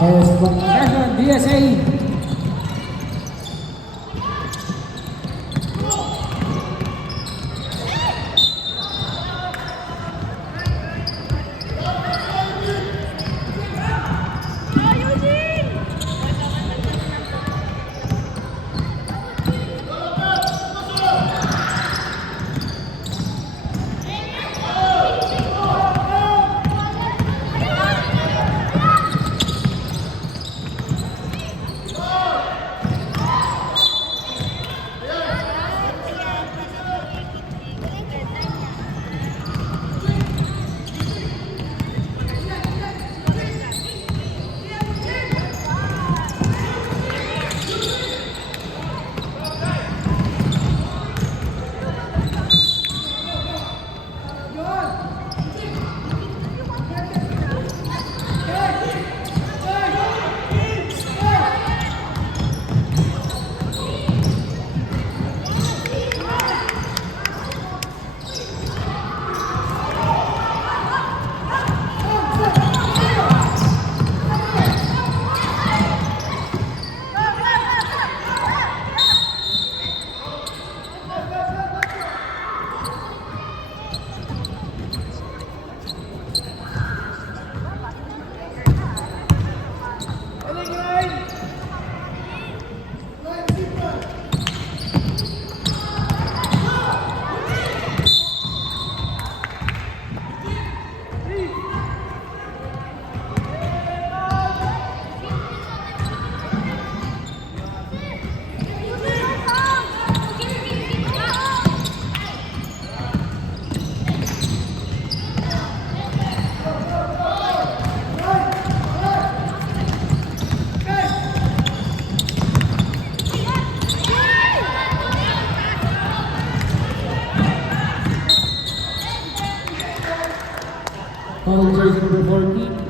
First possession, DSA. Foul jersey number 14.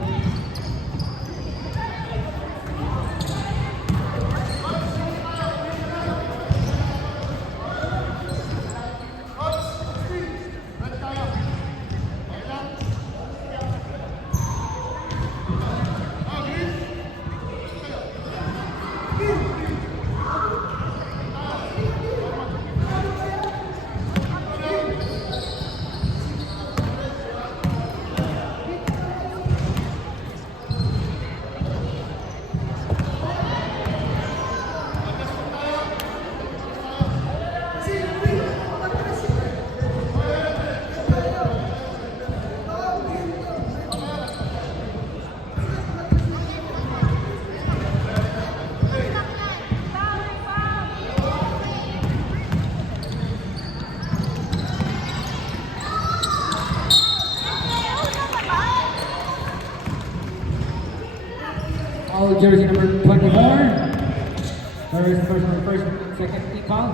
Foul jersey number 24. Second team foul.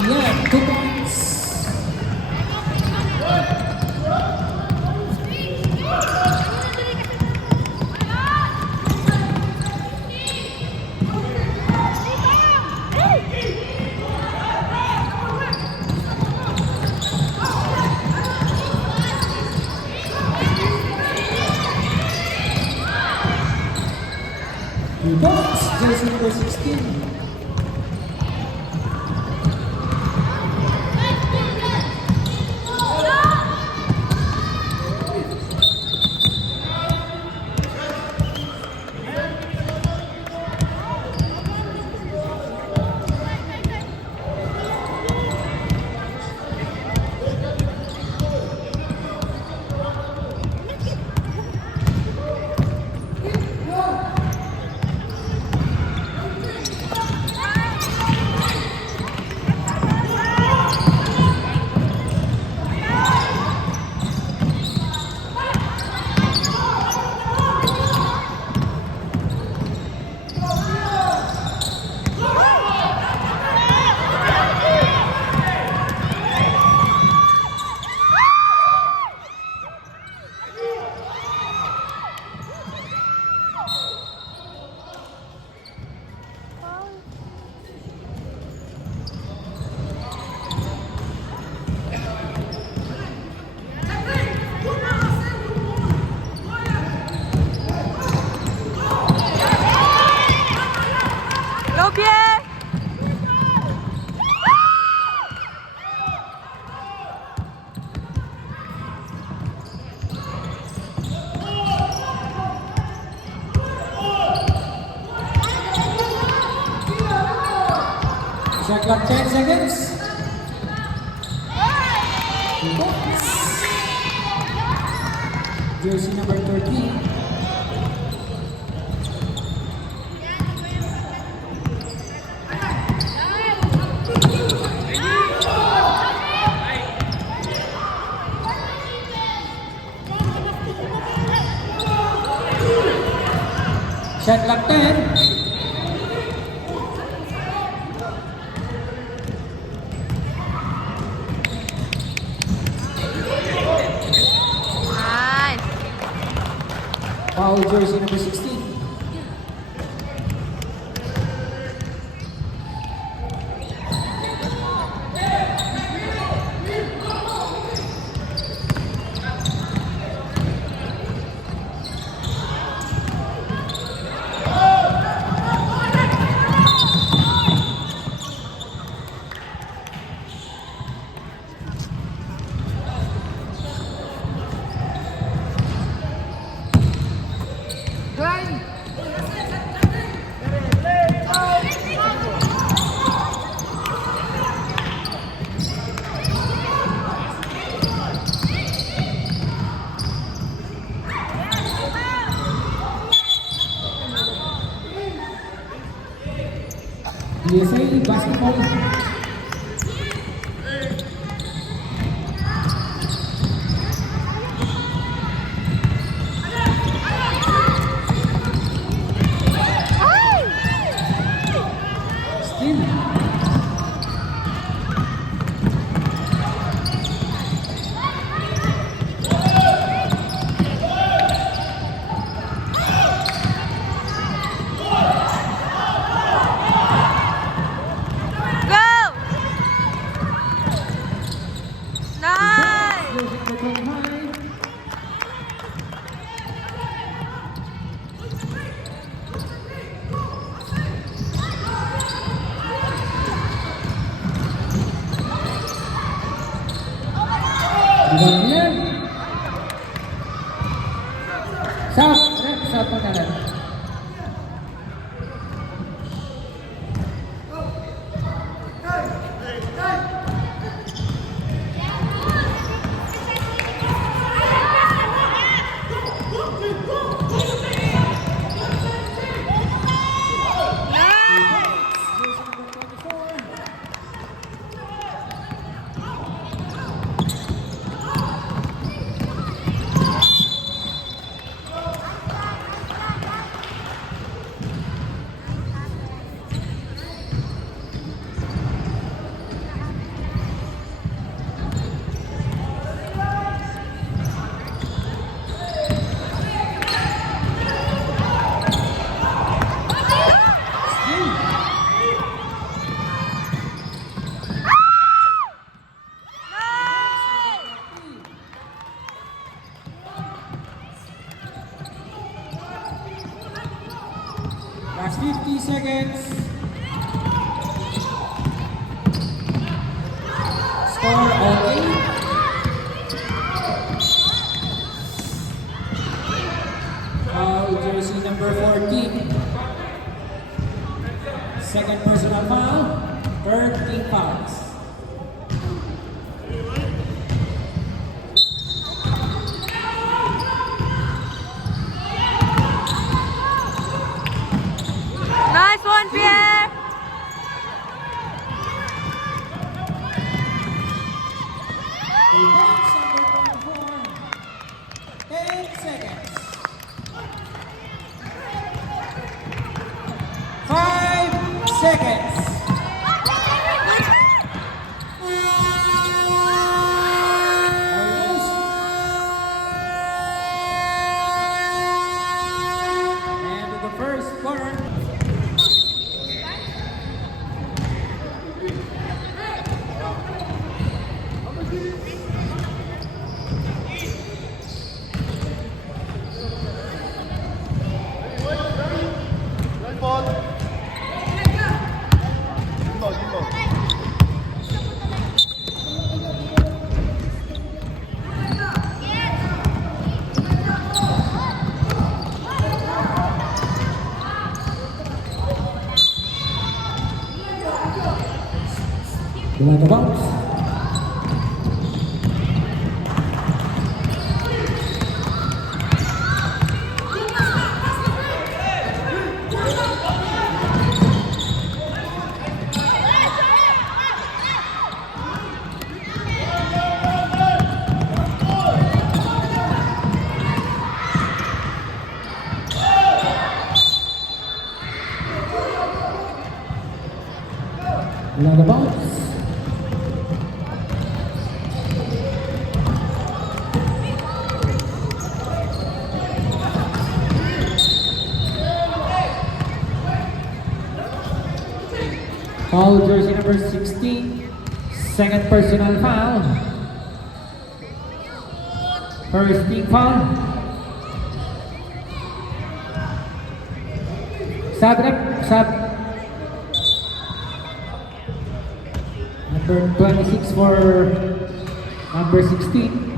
Yeah, 2 points. Box, jersey number 16. Shot clock 10 seconds. 2 points. Jersey number 13. Shot clock 10. Nice. Foul jersey number 16. Grind. USA basketball. Still. Go. Nice. Jersey number 25. Rebound clear. Shot pagkalan. Jersey number 24. Last 50 seconds. Score on 8. Foul jersey number 14. Second personal foul. 13 fouls. Nice one, Pierre. Rebounds number 24. 10 seconds. 5 seconds. And the first quarter. Line the bounce. Line the bounce. Foul jersey number 16, second personal foul. First team foul. Sub. Number 26 for number 16.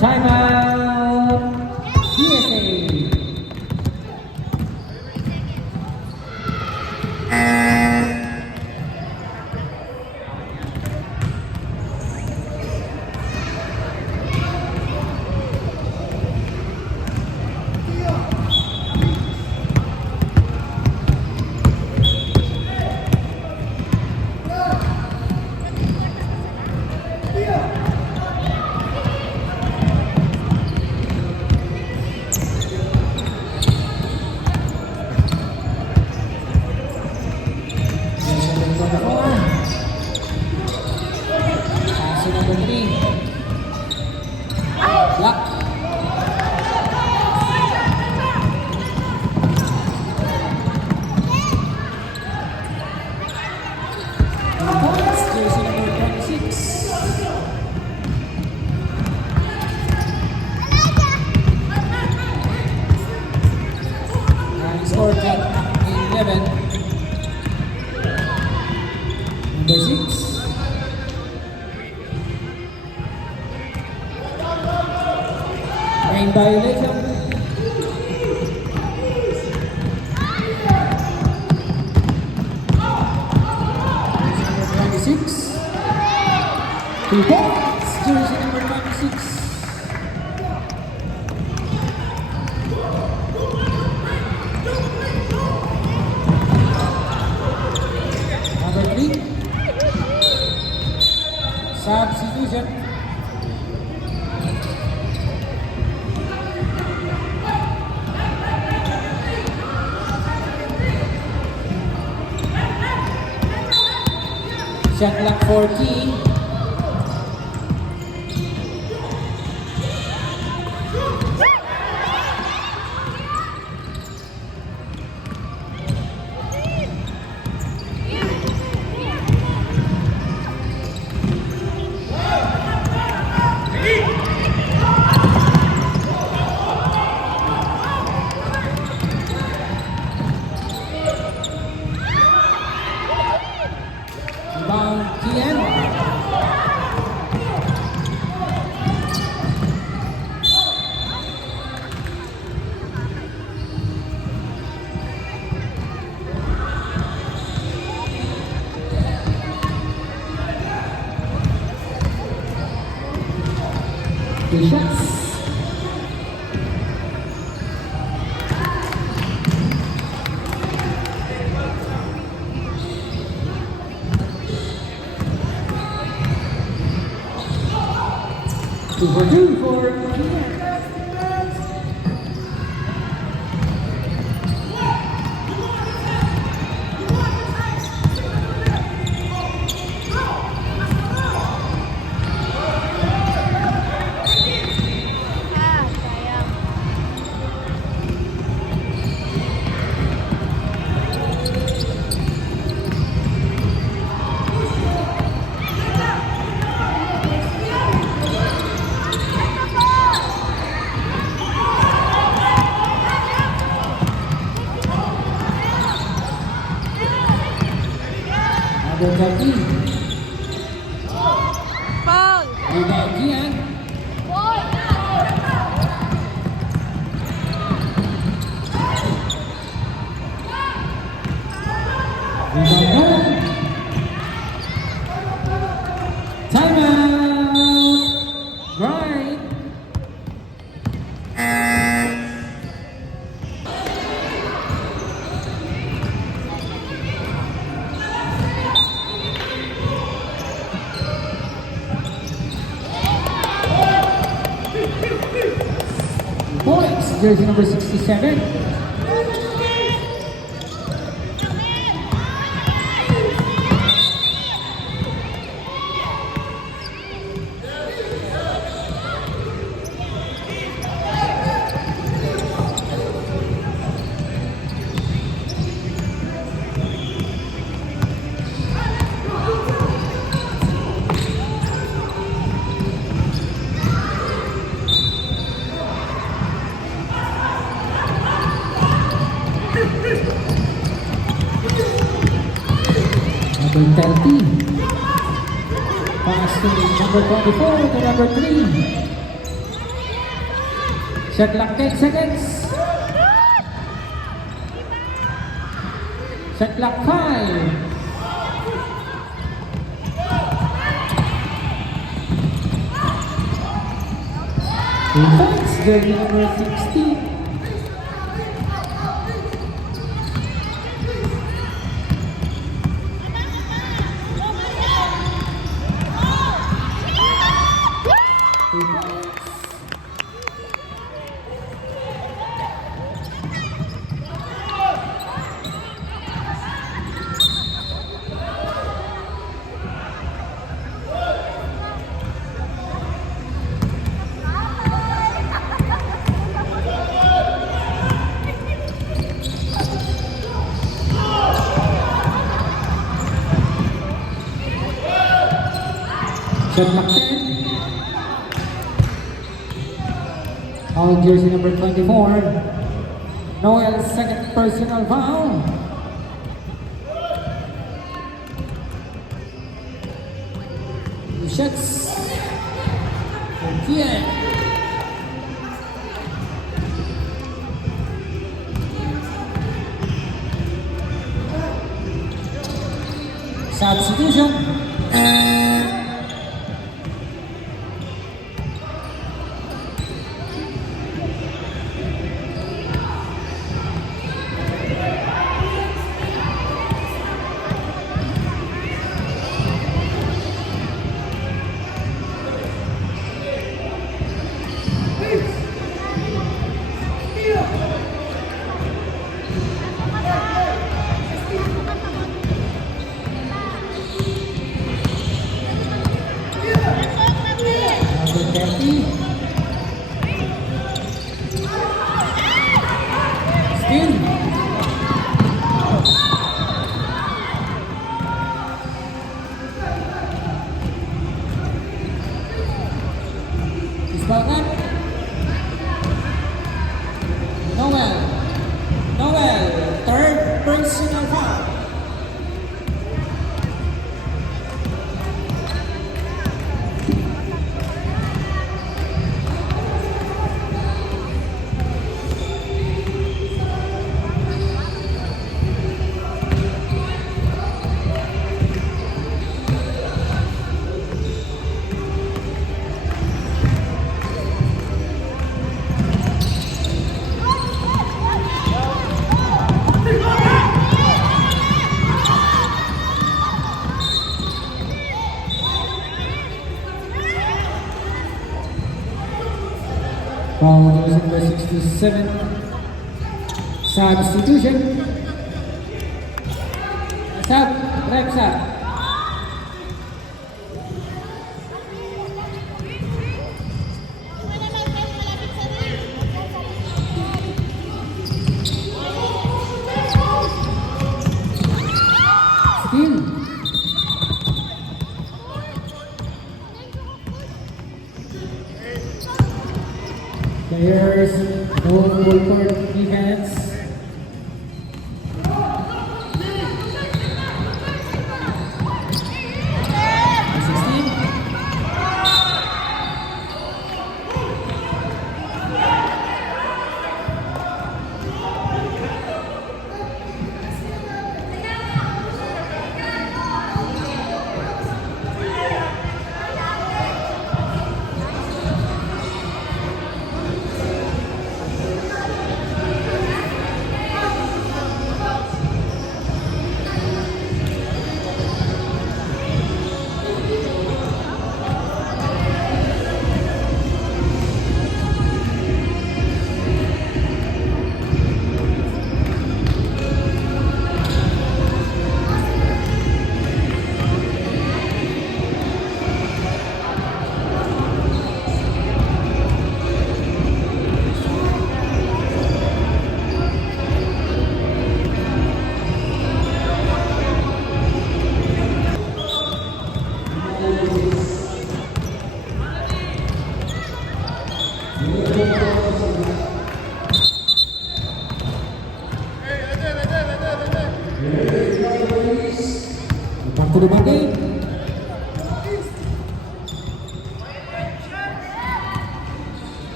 Timeout, USA. Lock. Jersey number 26. And score cut 11. Number 6. Main violation. Number 26. 2 points. Jersey number 26. Number 3. Substitution. Shot clock 14. Rebound TN. Two shots. Two for 30. Foul. Rebound Gian. Rebound Noah. Timeout. Right. Points, jersey number 67. Number 30. Pass to number 24 to number 3. Shot clock 10 seconds. Shot clock 5. Defense, jersey number 16. Shot clock 10. On jersey number 24. Noel's second personal foul. Two shots. Again. Substitution. Welcome. Noel, third personal foul. From jersey number 67, substitution. Sub, Rexa. Steal. Players, no full court defense. Back to the body.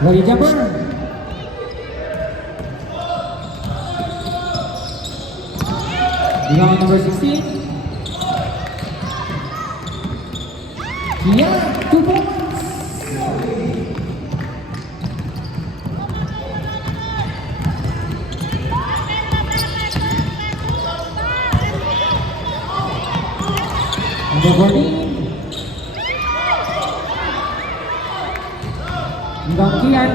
Ready jumper. Rebound number 16. Yeah, 2 points. Number 14. Rebound Kian.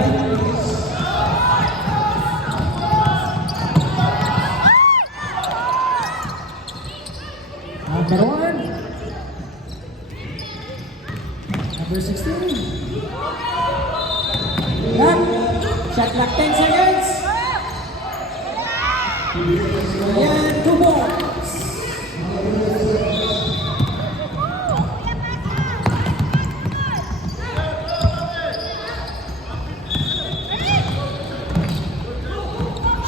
Number 1. Number 16. Lock. Shot clock 10 seconds. Ayan, 2 balls.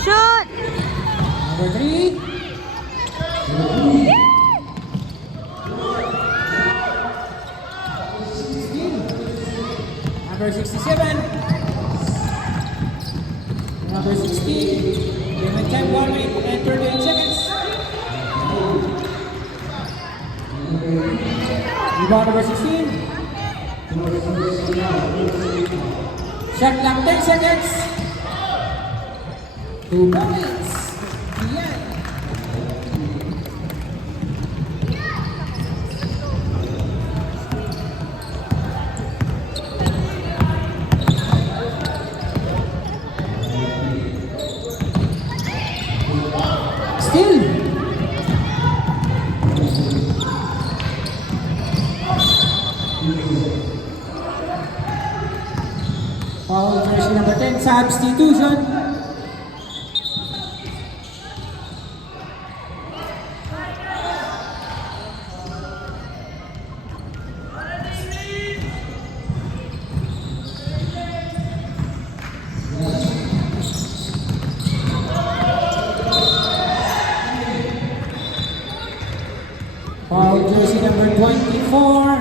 Shoot! Number 3. Number 67. Number 16. Game time 1 minute and 38 seconds. Rebound number 16. Shot clock 10 seconds. 2 points. Yeah. Still. Foul jersey number 10, substitution. Foul jersey number 24,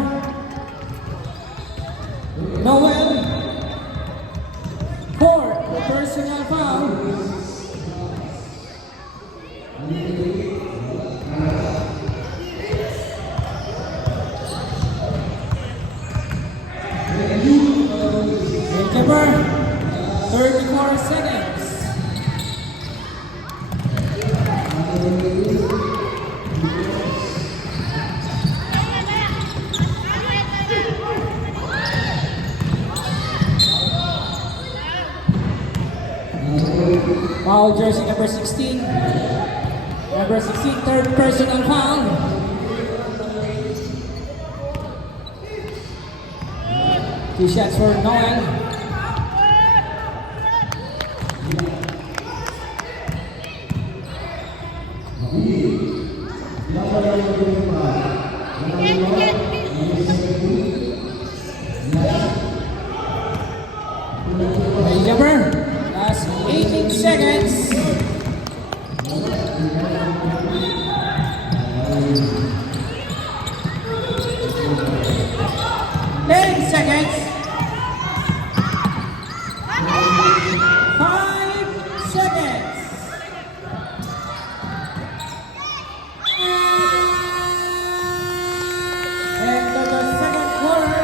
Noel. 4 personal foul. Goalkeeper, 34 seconds. Foul jersey number 16. Number 16, third personal foul. Two shots for Noel. Ready, jumper. Last 18 seconds. Ten seconds. 5 seconds. End of the second quarter.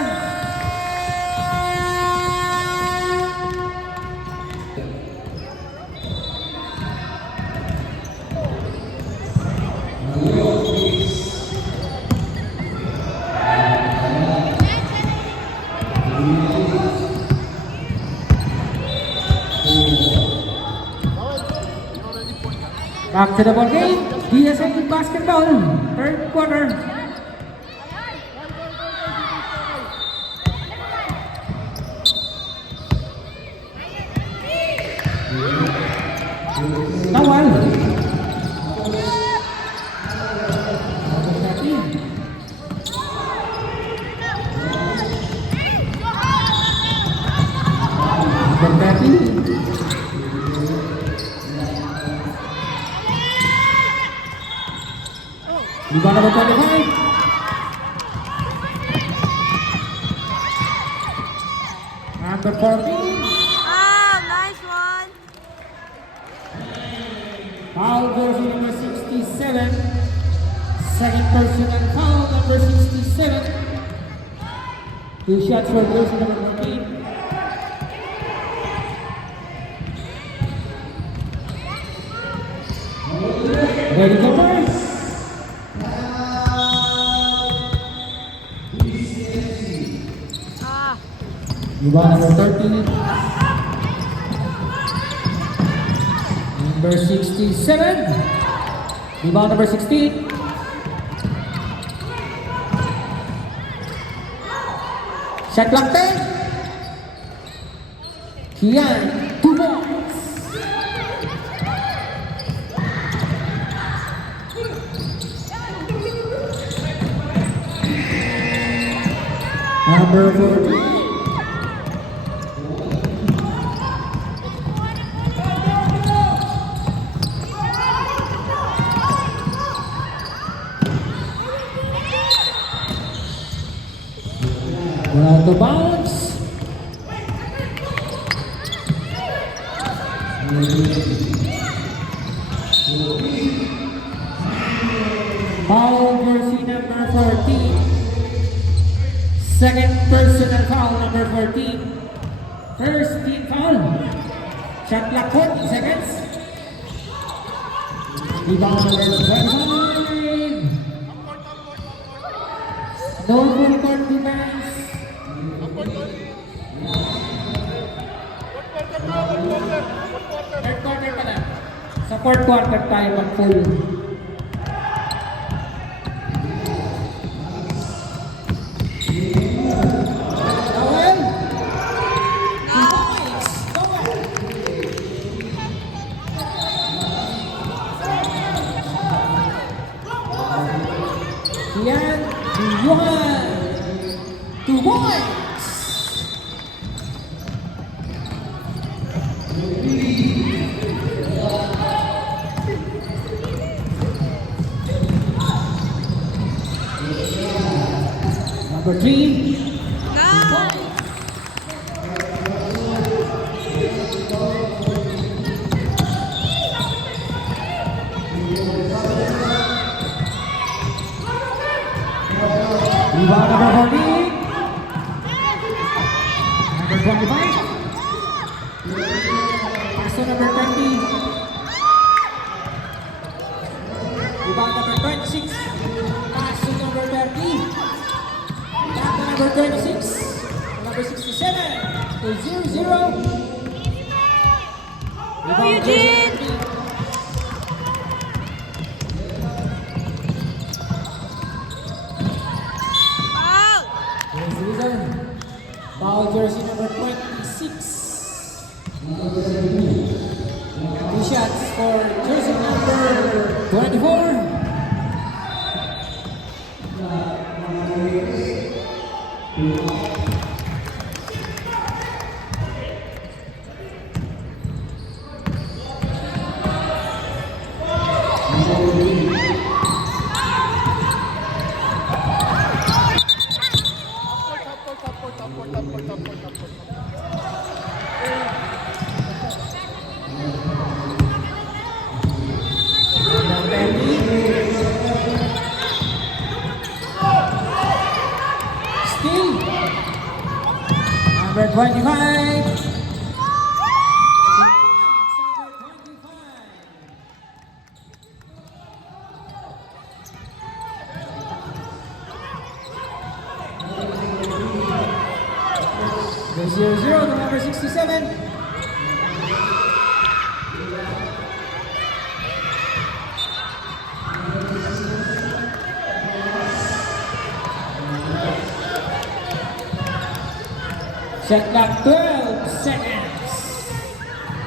Back to the ball game. DSA basketball. Third quarter. Number 30. Rebound number 25. Number 14. Ah, nice one. Foul jersey number 67. Second personal foul number 67. Two shots for jersey number 14. Ready to first. Ah, Rebound number 13. Number 67. Rebound number 16. Shot clock 10. Kian, 2 points. Number 14. Out of bounds. Foul jersey number 14. Second personal foul number 14. First team foul. Shot clock 40 seconds. Rebound number 25. No full court defense. Third quarter pala. Sa fourth quarter tayo mag-full. Noel! Nice! Yan, Johan! 2 points! Number 3. nice. Rebound number 14. Number 25. Paso number 20. Rebound number 26. Paso number 30. Back to number 26. Number 67. To 0-0. Go, Eugene. Foul. Foul jersey number 26. Two shots for jersey number 24. Still. Number 25. The 0-0 to number 67. Shot clock 12 seconds.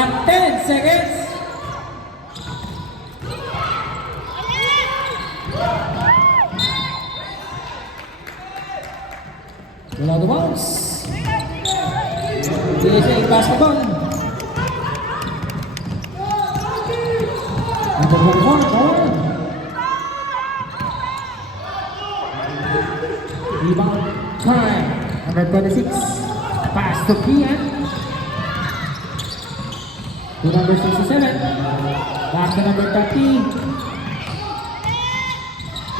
clock, 10 seconds. Wala the bounce. DJ basketball. Number 24, forward. Rebound time. Number 26. Pass to Kian. To number 67. Back to number 30.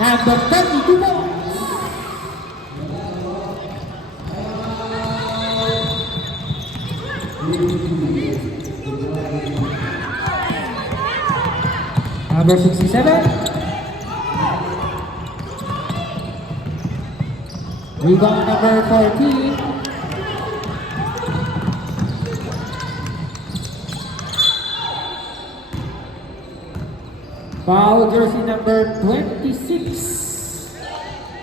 Number 32 more. Number 67. Rebound number 14. Foul jersey number 26.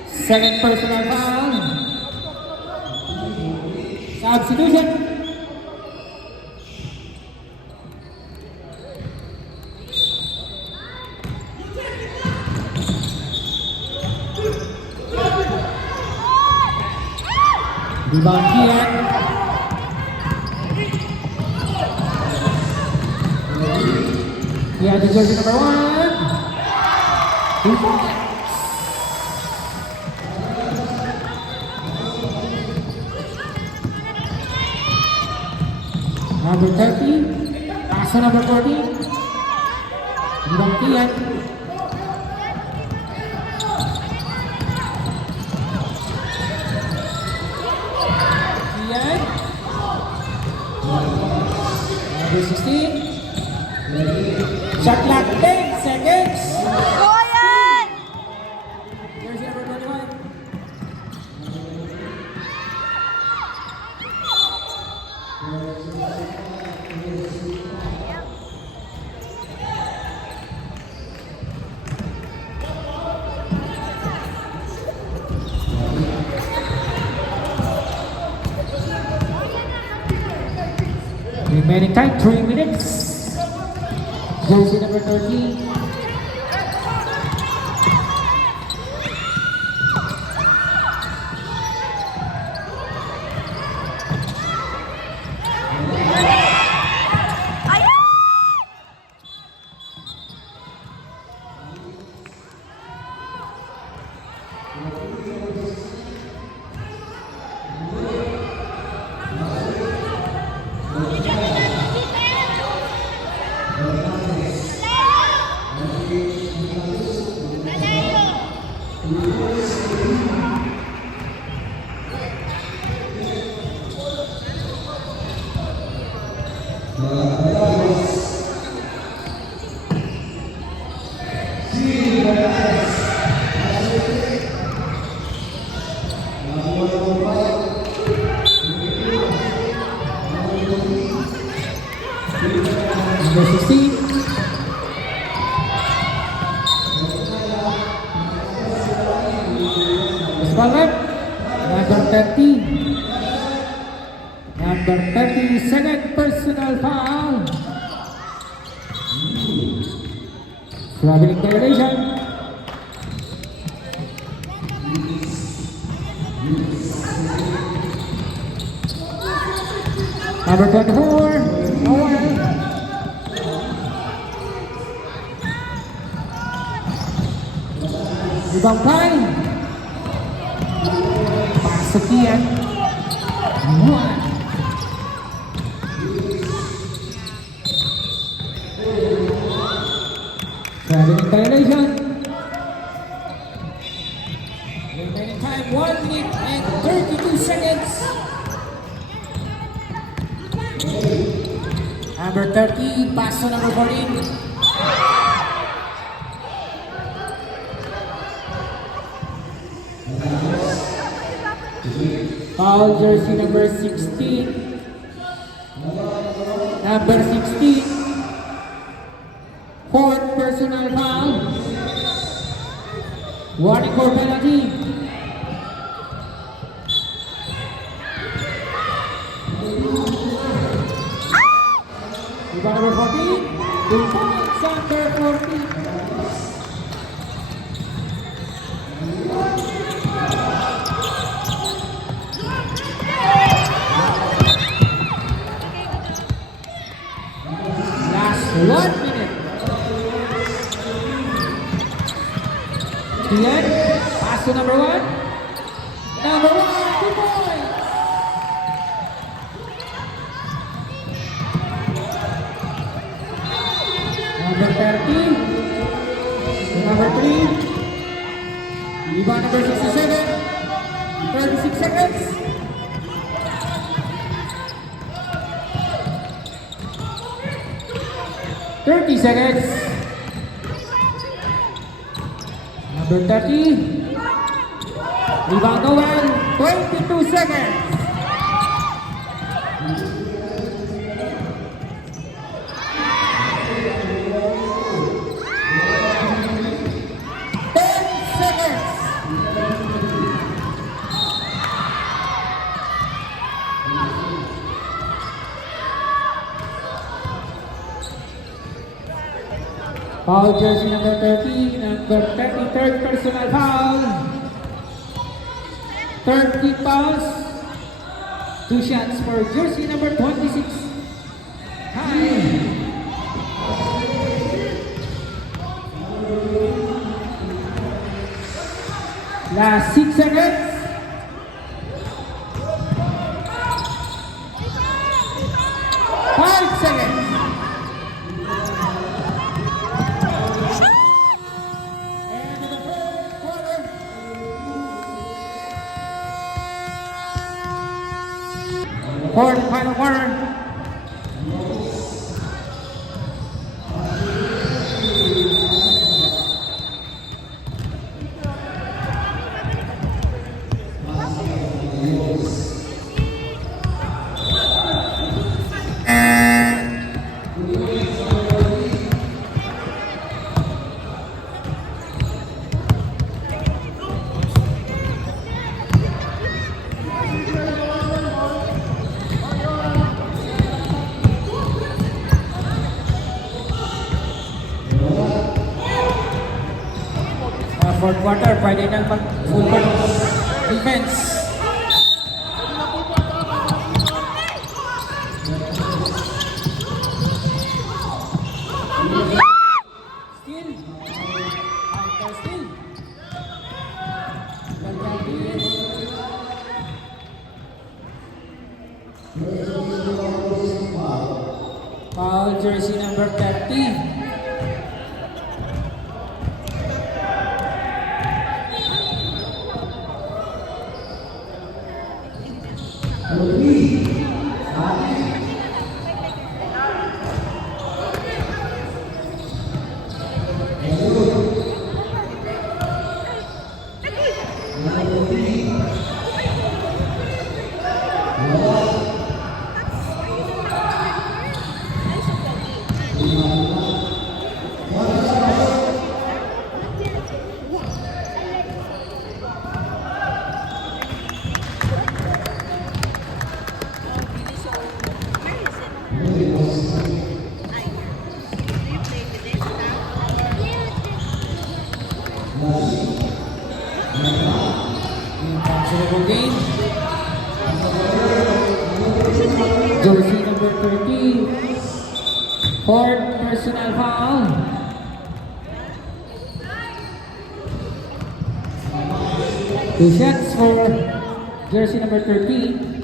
Second personal foul. Substitution. Rebound Kian. Kian to jersey number 1. 2 points. Number 30. Pass to number 14. Rebound Kian. Number 16. Shot clock 10 seconds. Go yan! Jersey number 21. Remaining time 3 minutes. Jersey number 13. Ayun! Number 16. Ball right. Number 30. Number 30, second personal foul. Traveling violation. Number 24, Owen. Rebound time. Pass to Kian. 1. Traveling violation. Remaining time 1 minute and 32 seconds. Number 30, pass to number 14. Foul jersey number 16. Number 16. Fourth personal foul. Warning for penalty. Kian, pass to number 1. Number 1, 2 points. Number 30. Number 3. Rebound number 67. 36 seconds. $30. Number 30. Rebound no one. 22 seconds. Foul jersey number 30, number 33rd personal foul. 30 fouls. 2 shots for jersey number 26. High. Last 6 seconds. 5 seconds. Fourth and final quarter. Fourth quarter, Friday night full court defense. Still. After still. Foul jersey number 30. Game. Jersey number 30. Fourth personal foul. Two shots for jersey number 30.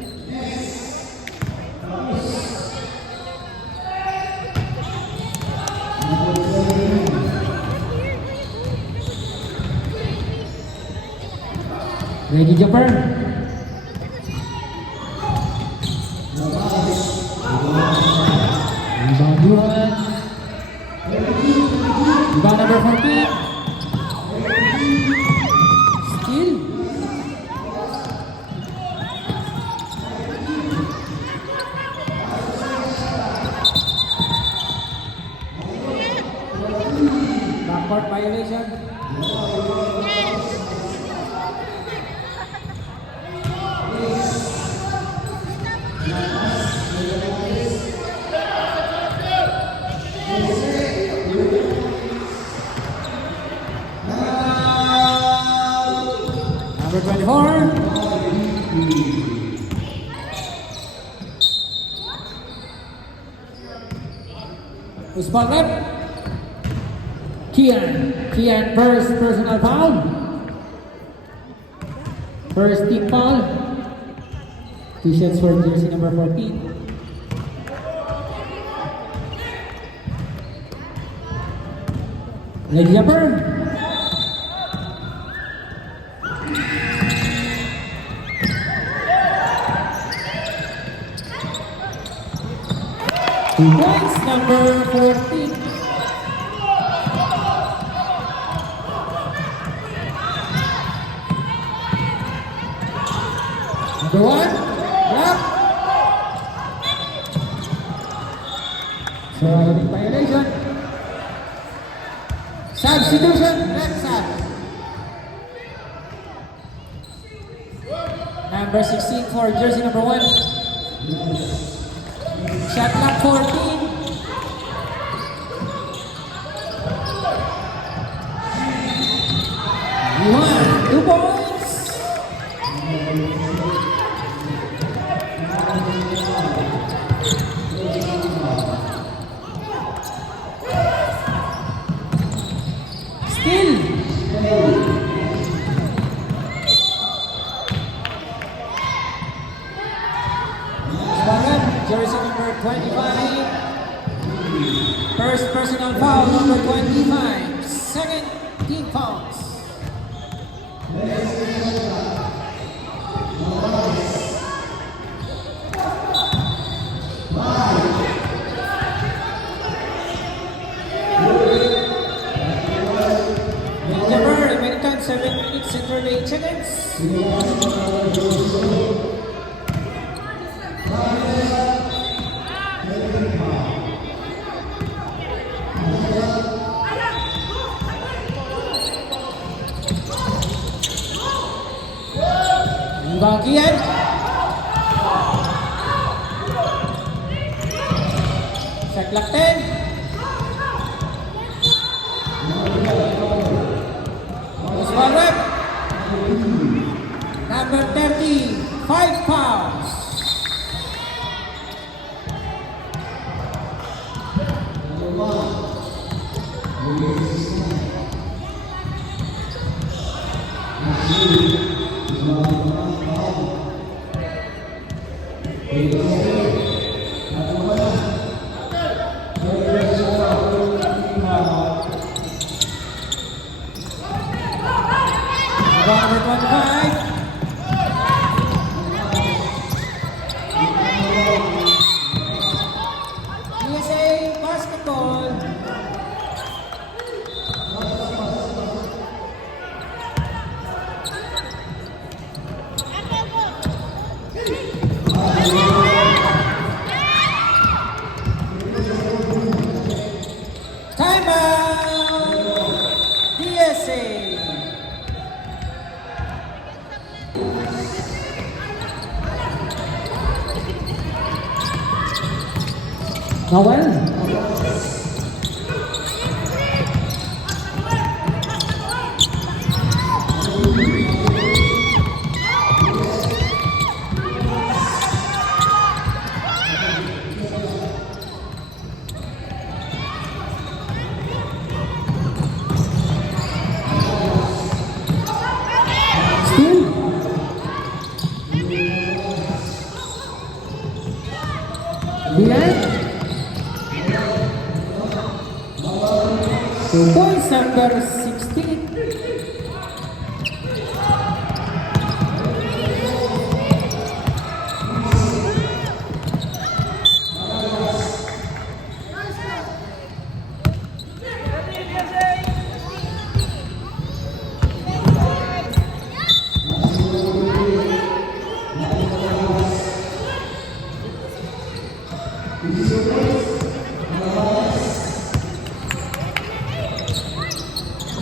Ready jumper. Rebound one. Rebound number 14. Steal. Backcourt violation. Number 24. Spot left. Kian, first personal foul. First team foul. 2 shots for jersey number 14. Leg jumper. Points number 14. Number 1, block. So, violation. Substitution, left side. Number 16 for jersey number 1. Shot clock 14. 2 points. Still. Jersey number 25. First personal foul, number 25. Second team fouls. Remaining time 7 minutes and 38 seconds. Bagian. Shot clock 10. Osvaldo. Number 30, 5 fouls. Number 25. USA Basketball. Timeout. DSA. Noel. Still. Dian. 2 points, number 16.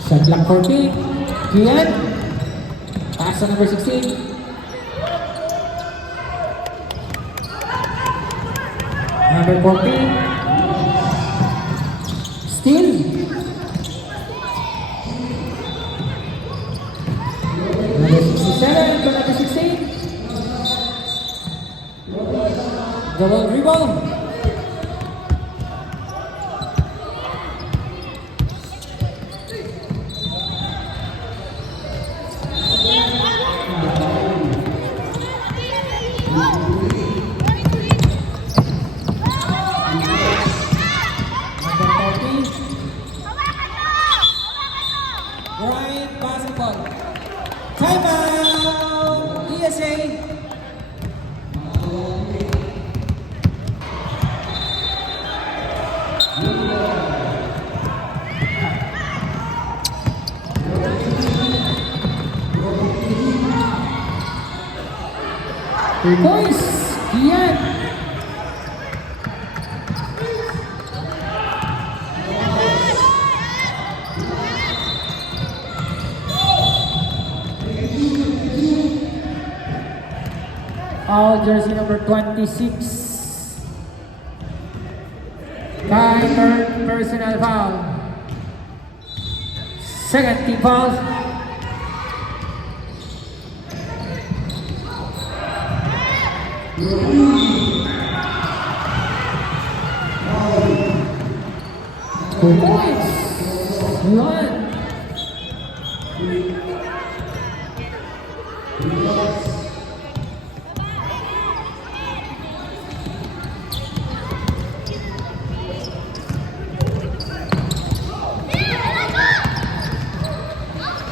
Shot clock 14. Kian. Pass to number 16. Number 14. Still. Number 67 to number 16. Double rebound. Grind basketball. Timeout! ESA. Two points. Kian. Foul jersey number 26. Kai, third personal foul. Second team foul. Two points. One.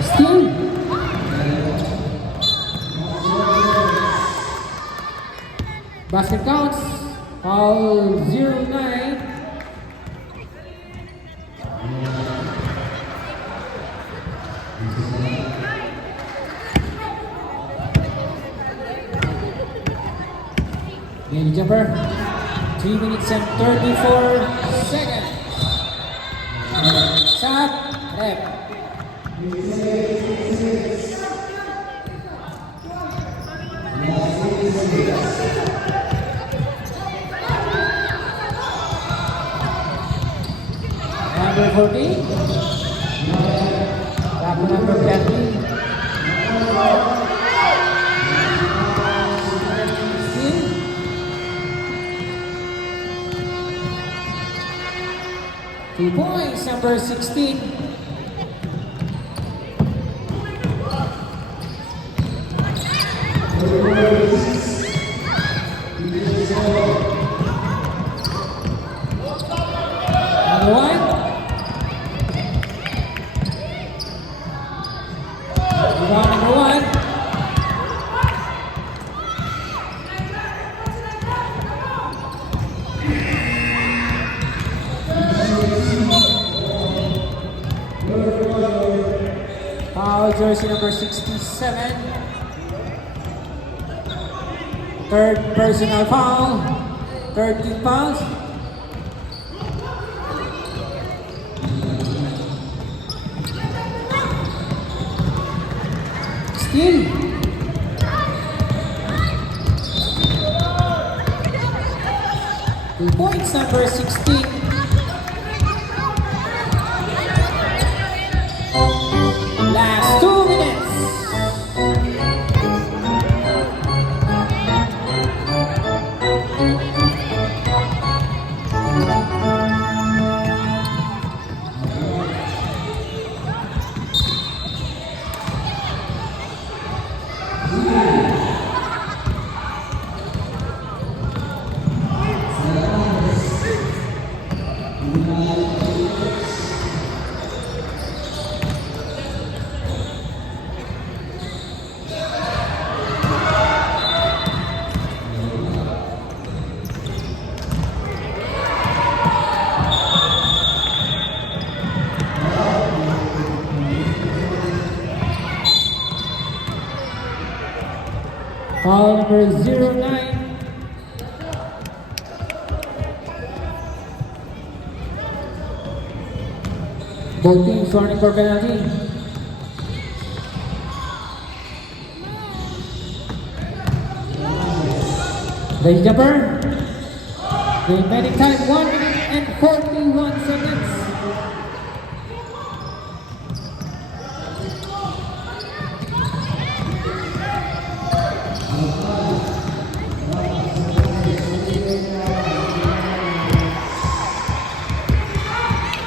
Steal. Basket counts. Foul 09. Lady jumper. 3 minutes and 34 seconds. Shot. Left. Number 14. Back to number 13. Steal. Two points, number 16. Number one. Rebound number one. Foul jersey number 67. Third personal foul. 13 fouls. Steal. Two points, number 16. Last 2 minutes. Foul number 09. Both teams running for penalty. Ladies jumper. The remaining time 1 minute and 41 seconds.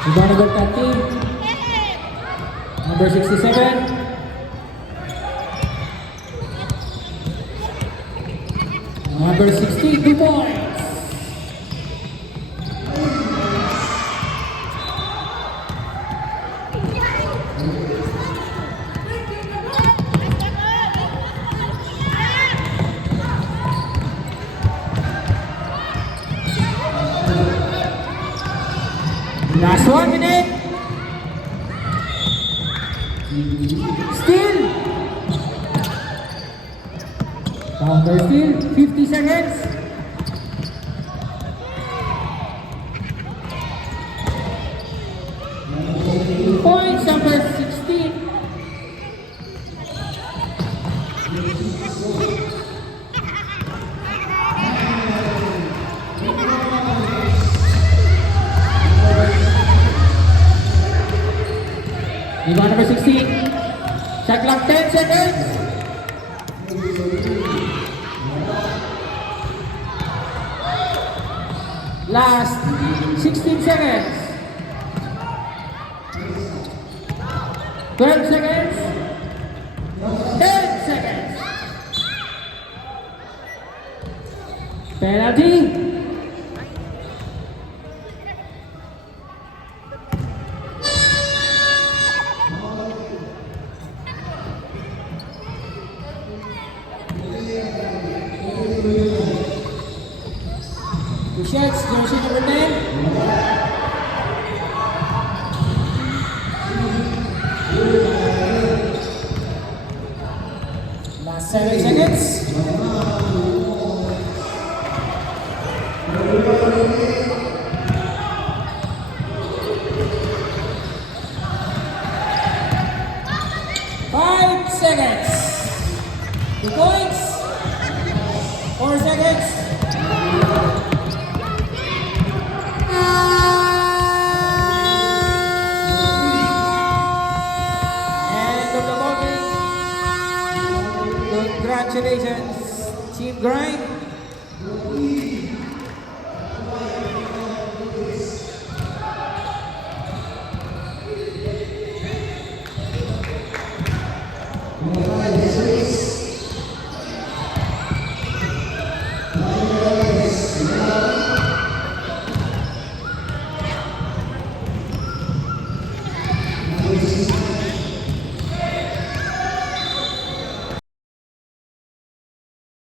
Rebound number 30. Number 67. Number 16, 2 points. Last 1 minute. Still. Counter still. 50 seconds. Points number 16. Rebound number 16. Shot clock 10 seconds. Last 16 seconds. 12 seconds. 10 seconds. Penalty. Two shots, jersey number 10. Last 7 seconds. Five seconds. 2 points. 4 seconds. End of the ball game. Congratulations, Team Grind.